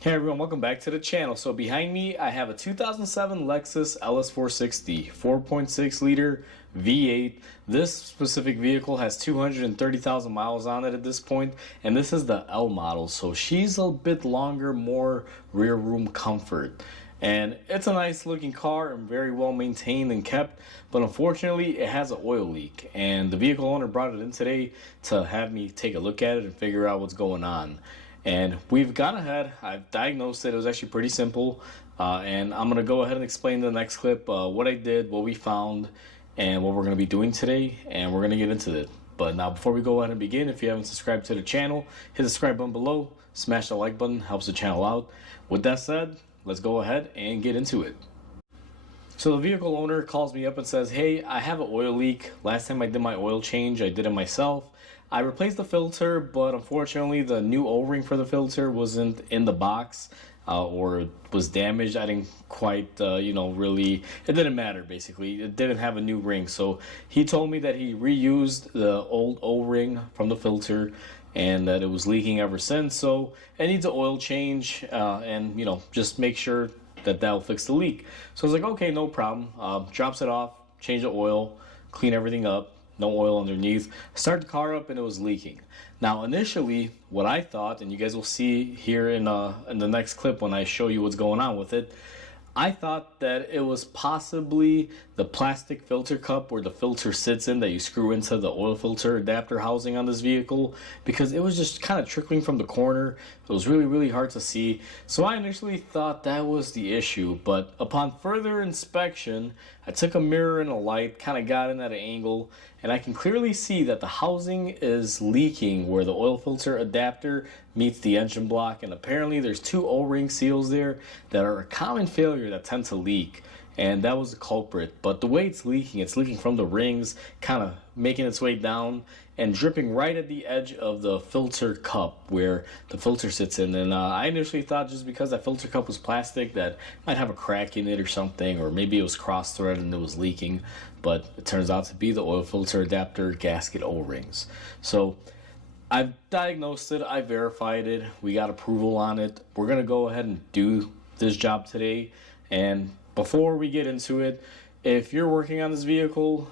Hey everyone, welcome back to the channel. So behind me, I have a 2007 Lexus LS460 4.6 liter V8. This specific vehicle has 230,000 miles on it at this point, and this is the L model. So she's a bit longer, more rear room comfort. And it's a nice looking car and very well maintained and kept, but unfortunately it has an oil leak. And the vehicle owner brought it in today to have me take a look at it and figure out what's going on. And we've gone ahead, I've diagnosed it. It was actually pretty simple, and I'm going to go ahead and explain in the next clip what I did, what we found, and what we're going to be doing today, and we're going to get into it. But now before we go ahead and begin, if you haven't subscribed to the channel, hit the subscribe button below, smash the like button, helps the channel out. With that said, let's go ahead and get into it. So the vehicle owner calls me up and says, hey, I have an oil leak. Last time I did my oil change, I did it myself. I replaced the filter, but unfortunately the new O-ring for the filter wasn't in the box, or was damaged. I didn't quite, really, it didn't matter basically. It didn't have a new ring. So he told me that he reused the old O-ring from the filter and that it was leaking ever since. So it needs an oil change, and just make sure that will fix the leak. So I was like, okay, no problem. Drops it off, change the oil, clean everything up. No oil underneath. Start the car up and it was leaking. Now initially what I thought, and you guys will see here in the next clip when I show you what's going on with it, I thought that it was possibly the plastic filter cup where the filter sits in that you screw into the oil filter adapter housing on this vehicle, because it was just kind of trickling from the corner. It was really hard to see. So I initially thought that was the issue, but upon further inspection, I took a mirror and a light, kind of got in at an angle, and I can clearly see that the housing is leaking where the oil filter adapter meets the engine block, and apparently there's two O-ring seals there that are a common failure that tend to leak, and that was the culprit. But the way it's leaking from the rings, kind of making its way down and dripping right at the edge of the filter cup where the filter sits in. And I initially thought just because that filter cup was plastic that it might have a crack in it or something, or maybe it was cross-threaded and it was leaking, but it turns out to be the oil filter adapter gasket O-rings. So I've diagnosed it, I verified it, we got approval on it. We're gonna go ahead and do this job today. And before we get into it, if you're working on this vehicle,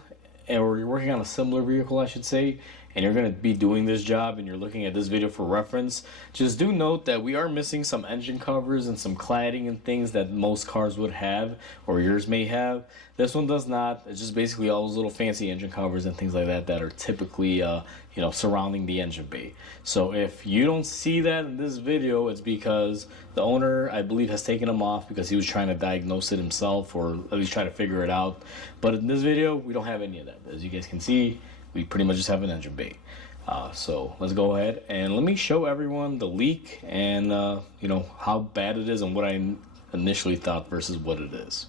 or you're working on a similar vehicle I should say, and you're going to be doing this job and you're looking at this video for reference, just do note that we are missing some engine covers and some cladding and things that most cars would have, or yours may have. This one does not. It's just basically all those little fancy engine covers and things like that that are typically surrounding the engine bay. So if you don't see that in this video, it's because the owner, I believe, has taken them off because he was trying to diagnose it himself, or at least try to figure it out. But in this video, we don't have any of that. As you guys can see, we pretty much just have an engine bay. So let's go ahead and let me show everyone the leak and how bad it is and what I initially thought versus what it is.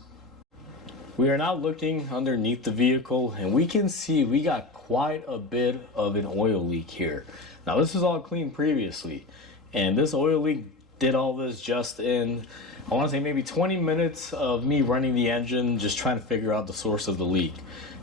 We are now looking underneath the vehicle, and we can see we got quite a bit of an oil leak here. Now this is all clean previously, and this oil leak did all this just in, I want to say, maybe 20 minutes of me running the engine just trying to figure out the source of the leak.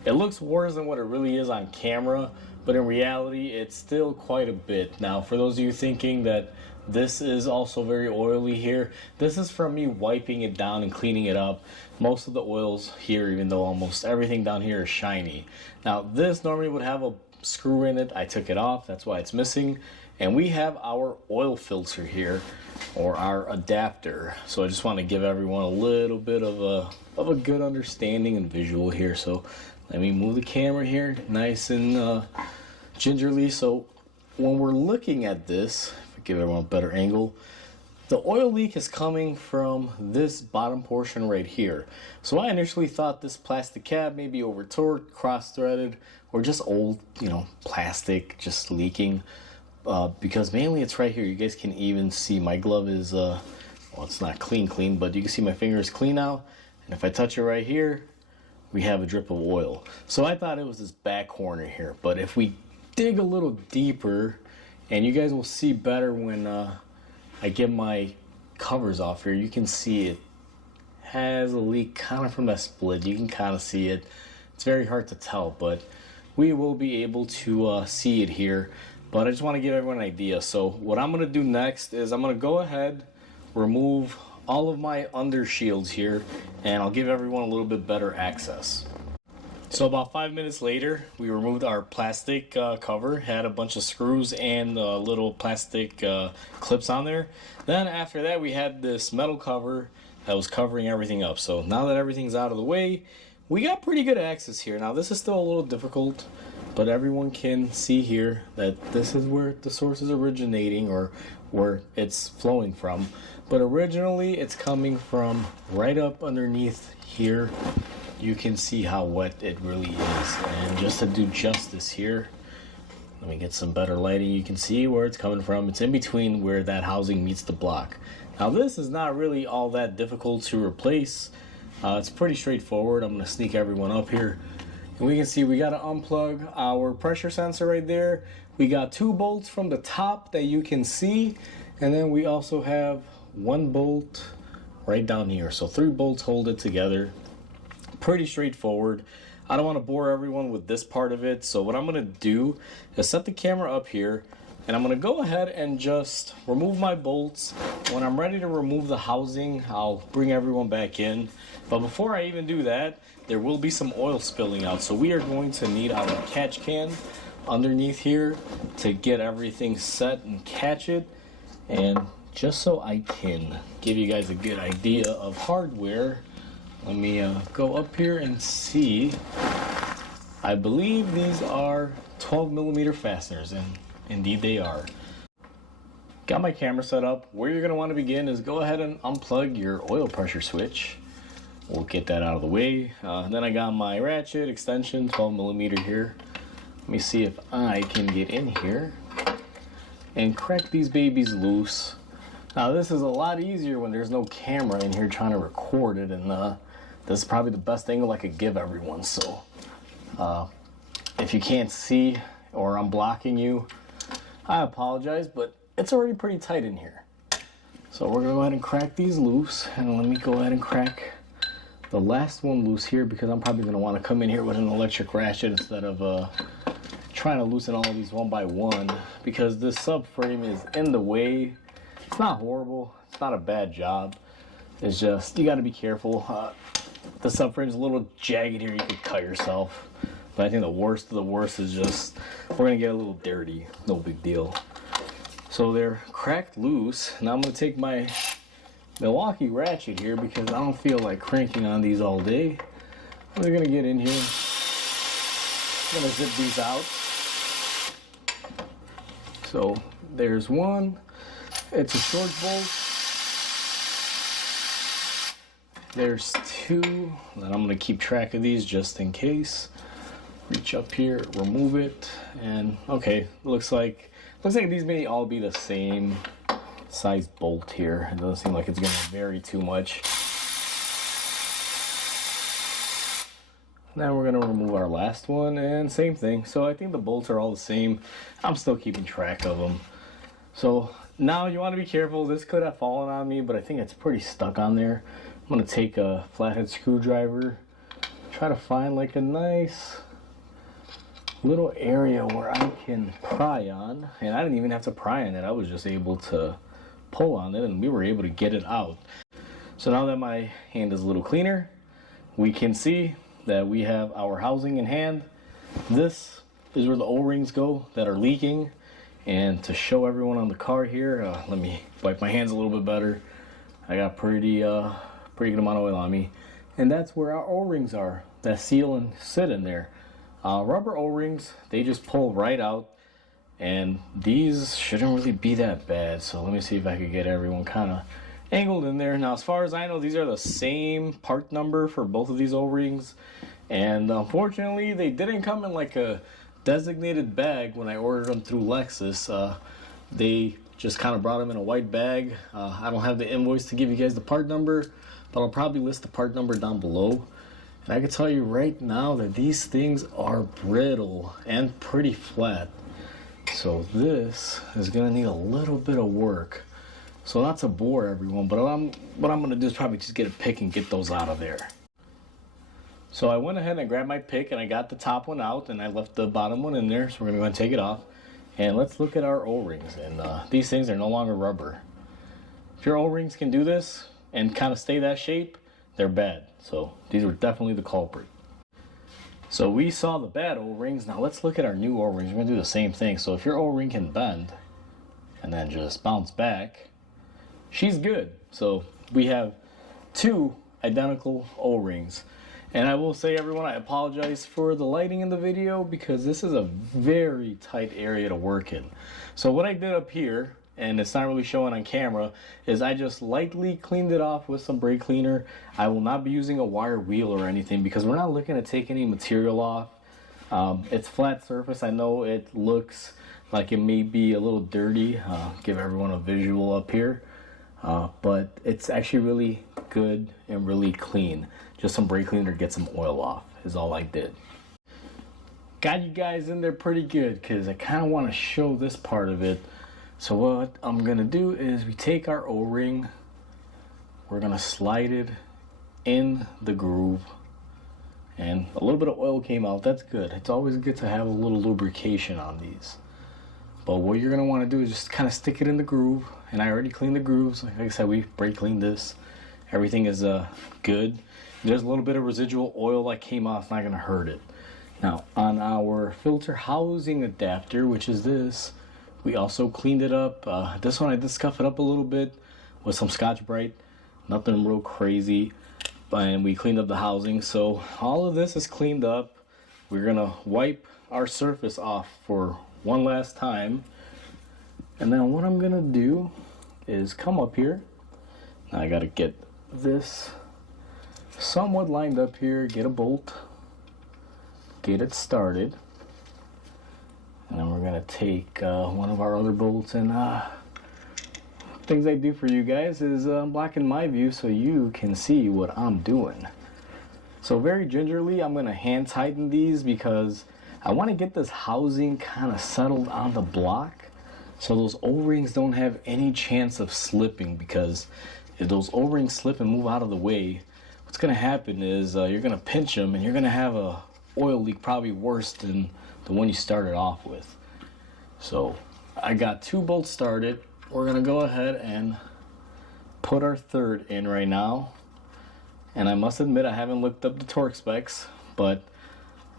It looks worse than what it really is on camera, but in reality it's still quite a bit. Now for those of you thinking that this is also very oily here, this is from me wiping it down and cleaning it up. Most of the oils here, even though almost everything down here is shiny. Now this normally would have a screw in it. I took it off, that's why it's missing. And we have our oil filter here, or our adapter. So I just want to give everyone a little bit of a good understanding and visual here. So let me move the camera here nice and gingerly. So when we're looking at this, if I give everyone a better angle, the oil leak is coming from this bottom portion right here. So I initially thought this plastic cap may be over torqued, cross-threaded, or just old, plastic just leaking. Because mainly it's right here. You guys can even see my glove is, well, it's not clean, but you can see my finger is clean now. And if I touch it right here, we have a drip of oil. So I thought it was this back corner here. But if we dig a little deeper, and you guys will see better when I get my covers off here, you can see it has a leak kind of from that split. You can kind of see it. It's very hard to tell, but we will be able to see it here. But I just want to give everyone an idea. So what I'm going to do next is I'm going to go ahead remove all of my under shields here, and I'll give everyone a little bit better access. So about 5 minutes later, we removed our plastic cover, had a bunch of screws and little plastic clips on there. Then after that, we had this metal cover that was covering everything up. So now that everything's out of the way, we got pretty good access here. Now this is still a little difficult, but everyone can see here that this is where the source is originating, or where it's flowing from. But originally it's coming from right up underneath here. You can see how wet it really is. And just to do justice here, let me get some better lighting. You can see where it's coming from. It's in between where that housing meets the block. Now this is not really all that difficult to replace. It's pretty straightforward. I'm going to sneak everyone up here. And we can see we got to unplug our pressure sensor right there. We got 2 bolts from the top that you can see. And then we also have 1 bolt right down here. So 3 bolts hold it together. Pretty straightforward. I don't want to bore everyone with this part of it. So what I'm going to do is set the camera up here. And I'm going to go ahead and just remove my bolts. When I'm ready to remove the housing, I'll bring everyone back in. But before I even do that, there will be some oil spilling out. So we are going to need our catch can underneath here to get everything set and catch it. And just so I can give you guys a good idea of hardware, let me go up here and see. I believe these are 12mm fasteners, and indeed they are. Got my camera set up. Where you're going to want to begin is go ahead and unplug your oil pressure switch. We'll get that out of the way. Then I got my ratchet extension, 12mm here. Let me see if I can get in here and crack these babies loose. Now this is a lot easier when there's no camera in here trying to record it, and this is probably the best angle I could give everyone. So if you can't see or I'm blocking you, I apologize, but it's already pretty tight in here. So we're gonna go ahead and crack these loose, and let me go ahead and crack the last one loose here, because I'm probably gonna want to come in here with an electric ratchet instead of trying to loosen all of these one by one, because this subframe is in the way. It's not horrible, it's not a bad job. It's just, you gotta be careful. The subframe's a little jagged here, you could cut yourself. But I think the worst of the worst is just, we're gonna get a little dirty, no big deal. So they're cracked loose. Now I'm gonna take my Milwaukee ratchet here, because I don't feel like cranking on these all day. We're gonna get in here. I'm gonna zip these out. So there's one. It's a short bolt. There's 2. Then I'm gonna keep track of these just in case. Reach up here, remove it, and okay, looks like these may all be the same size bolt here. It doesn't seem like it's gonna vary too much. Now we're gonna remove our last one, and same thing. So I think the bolts are all the same. I'm still keeping track of them. So now you want to be careful. This could have fallen on me, but I think it's pretty stuck on there. I'm gonna take a flathead screwdriver, try to find like a nice little area where I can pry on. And I didn't even have to pry on it. I was just able to pull on it, and we were able to get it out. So now that my hand is a little cleaner, we can see that we have our housing in hand. This is where the O-rings go that are leaking. And to show everyone on the car here, let me wipe my hands a little bit better. I got pretty good amount of oil on me. And that's where our O-rings are that seal and sit in there. Rubber O-rings, they just pull right out, and these shouldn't really be that bad. So let me see if I could get everyone kind of angled in there. Now, as far as I know, these are the same part number for both of these O-rings, and unfortunately, they didn't come in like a designated bag when I ordered them through Lexus. They just kind of brought them in a white bag. I don't have the invoice to give you guys the part number, but I'll probably list the part number down below. And I can tell you right now that these things are brittle and pretty flat. So this is gonna need a little bit of work. So not to bore everyone, but what I'm gonna do is probably just get a pick and get those out of there. So I went ahead and grabbed my pick, and I got the top one out, and I left the bottom one in there. So we're gonna go and take it off. And let's look at our O-rings. And these things are no longer rubber. If your O-rings can do this and kind of stay that shape, they're bad. So these were definitely the culprit. So we saw the bad O-rings. Now let's look at our new O-rings. We're gonna do the same thing. So if your O-ring can bend and then just bounce back, she's good. So we have two identical O-rings. And I will say, everyone, I apologize for the lighting in the video because this is a very tight area to work in. So what I did up here, and it's not really showing on camera, is I just lightly cleaned it off with some brake cleaner. I will not be using a wire wheel or anything because we're not looking to take any material off. It's flat surface. I know it looks like it may be a little dirty. Give everyone a visual up here. But it's actually really good and really clean. Just some brake cleaner to get some oil off is all I did. Got you guys in there pretty good because I kind of want to show this part of it. So what I'm going to do is we take our O-ring, we're going to slide it in the groove, and a little bit of oil came out. That's good. It's always good to have a little lubrication on these. But what you're going to want to do is just kind of stick it in the groove. And I already cleaned the grooves. Like I said, we brake cleaned this. Everything is good. There's a little bit of residual oil that came off. It's not going to hurt it. Now, on our filter housing adapter, which is this, we also cleaned it up. This one I did scuff it up a little bit with some Scotch-Brite. Nothing real crazy. And we cleaned up the housing. So all of this is cleaned up. We're going to wipe our surface off for one last time. And then what I'm going to do is come up here. Now I got to get this somewhat lined up here, get a bolt, get it started, and then we're going to take one of our other bolts. And things I do for you guys is blacken my view so you can see what I'm doing. So very gingerly I'm going to hand tighten these because I want to get this housing kind of settled on the block so those O-rings don't have any chance of slipping, because if those O-rings slip and move out of the way, what's going to happen is you're going to pinch them and you're going to have a oil leak probably worse than the one you started off with. So I got two bolts started. We're going to go ahead and put our third in right now. And I must admit I haven't looked up the torque specs, but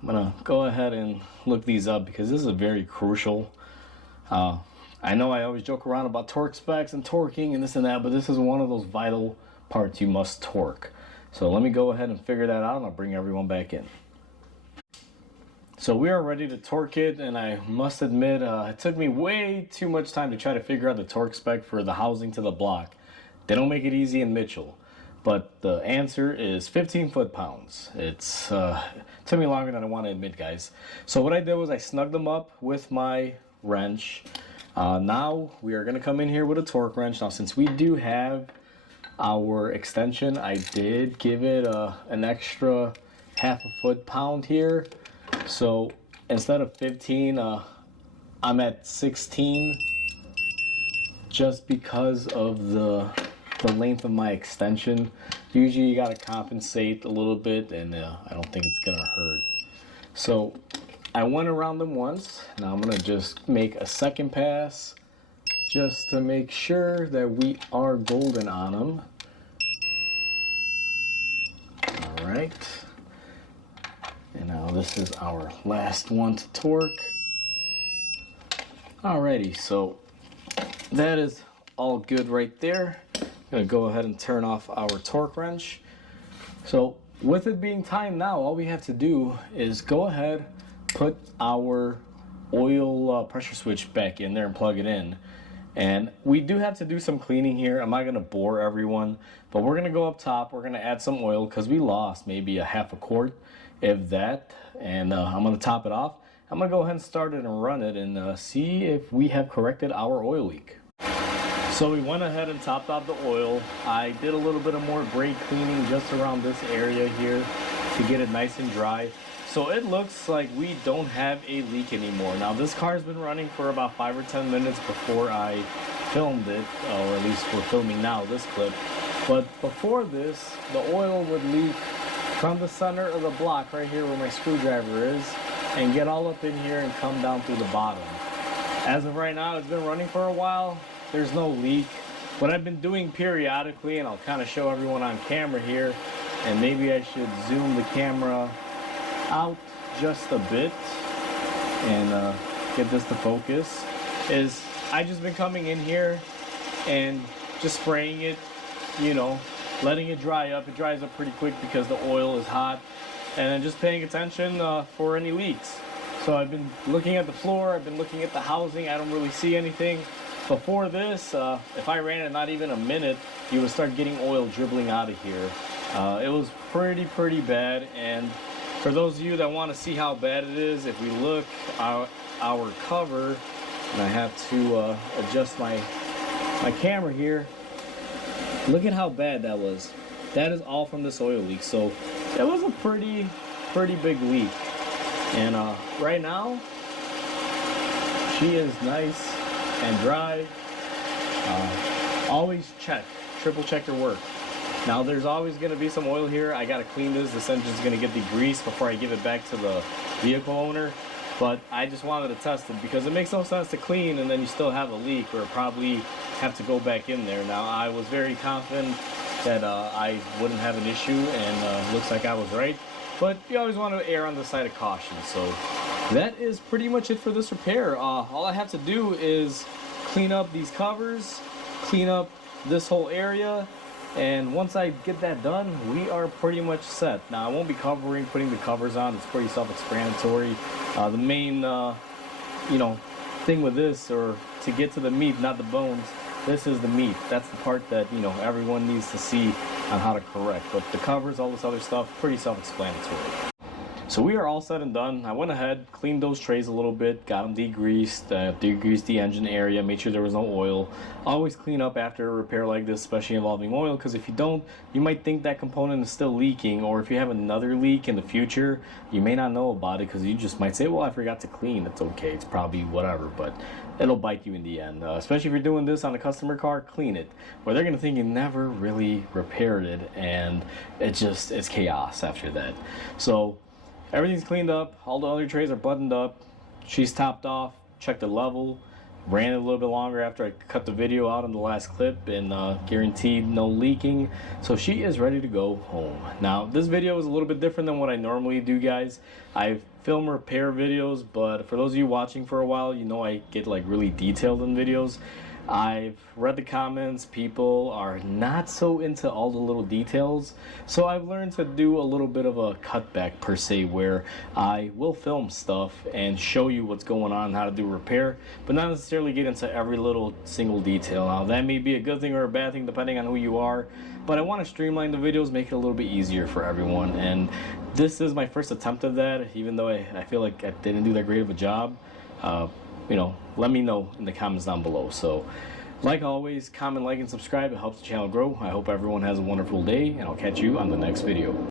I'm going to go ahead and look these up because this is very crucial. I know I always joke around about torque specs and torquing and this and that, but this is one of those vital parts you must torque. So let me go ahead and figure that out and I'll bring everyone back in. So we are ready to torque it, and I must admit it took me way too much time to try to figure out the torque spec for the housing to the block. They don't make it easy in Mitchell, but the answer is 15 foot-pounds. It's took me longer than I want to admit, guys. So what I did was I snugged them up with my wrench. Now we are going to come in here with a torque wrench. Now since we do have our extension, I did give it an extra half a foot-pound here. So instead of 15, I'm at 16 just because of the length of my extension. Usually you got to compensate a little bit, and I don't think it's going to hurt. So I went around them once. Now I'm going to just make a second pass just to make sure that we are golden on them. All right. And now this is our last one to torque. Alrighty, so that is all good right there. I'm gonna go ahead and turn off our torque wrench. So with it being time now, all we have to do is go ahead, put our oil pressure switch back in there and plug it in. And we do have to do some cleaning here. I'm not gonna bore everyone, but we're gonna go up top. We're gonna add some oil because we lost maybe a half a quart, if that. And I'm gonna top it off. I'm gonna go ahead and start it and run it and see if we have corrected our oil leak. So we went ahead and topped off the oil. I did a little bit of more brake cleaning just around this area here to get it nice and dry. So it looks like we don't have a leak anymore. Now this car's been running for about 5 or 10 minutes before I filmed it, or at least we're filming now this clip. But before this, the oil would leak from the center of the block right here where my screwdriver is and get all up in here and come down through the bottom. As of right now, it's been running for a while. There's no leak. what I've been doing periodically, and I'll kind of show everyone on camera here, and maybe I should zoom the camera out just a bit and get this to focus, is I just been coming in here and just spraying it, you know, letting it dry up. It dries up pretty quick because the oil is hot, and then just paying attention for any leaks. So I've been looking at the floor, I've been looking at the housing. I don't really see anything. Before this, if I ran it not even a minute, you would start getting oil dribbling out of here. It was pretty bad. And for those of you that want to see how bad it is, if we look our cover, and I have to adjust my camera here, look at how bad that was. That is all from this oil leak. So it was a pretty big leak. And right now, she is nice and dry. Always triple check your work. Now there's always going to be some oil here. I got to clean this. This engine's going to get degreased before I give it back to the vehicle owner. But I just wanted to test it because it makes no sense to clean and then you still have a leak, or probably have to go back in there. Now I was very confident that I wouldn't have an issue, and looks like I was right. But you always want to err on the side of caution. So that is pretty much it for this repair. All I have to do is clean up these covers, clean up this whole area, and once I get that done, we are pretty much set. Now I won't be putting the covers on. It's pretty self-explanatory. The main thing with this, or to get to the meat, not the bones, this is the meat. That's the part that everyone needs to see on how to correct. But the covers, all this other stuff, pretty self-explanatory. So we are all said and done. I went ahead, cleaned those trays a little bit, got them degreased, degreased the engine area, made sure there was no oil. Always clean up after a repair like this, especially involving oil, because if you don't, you might think that component is still leaking, or if you have another leak in the future, you may not know about it because you just might say, well, I forgot to clean. It's okay, it's probably whatever, but it'll bite you in the end. Especially if you're doing this on a customer car, clean it, or they're going to think you never really repaired it, and it's chaos after that. So everything's cleaned up, all the other trays are buttoned up, she's topped off, checked the level, ran it a little bit longer after I cut the video out on the last clip, and guaranteed no leaking. So she is ready to go home. Now this video is a little bit different than what I normally do, guys. I film repair videos, but for those of you watching for a while, I get like really detailed in videos. I've read the comments. People are not so into all the little details, so I've learned to do a little bit of a cutback per se, where I will film stuff and show you what's going on, how to do repair, but not necessarily get into every little single detail. Now that may be a good thing or a bad thing depending on who you are, but I want to streamline the videos, make it a little bit easier for everyone, and this is my first attempt at that, even though I feel like I didn't do that great of a job. Let me know in the comments down below. So like always, comment, like, and subscribe. It helps the channel grow. I hope everyone has a wonderful day, and I'll catch you on the next video.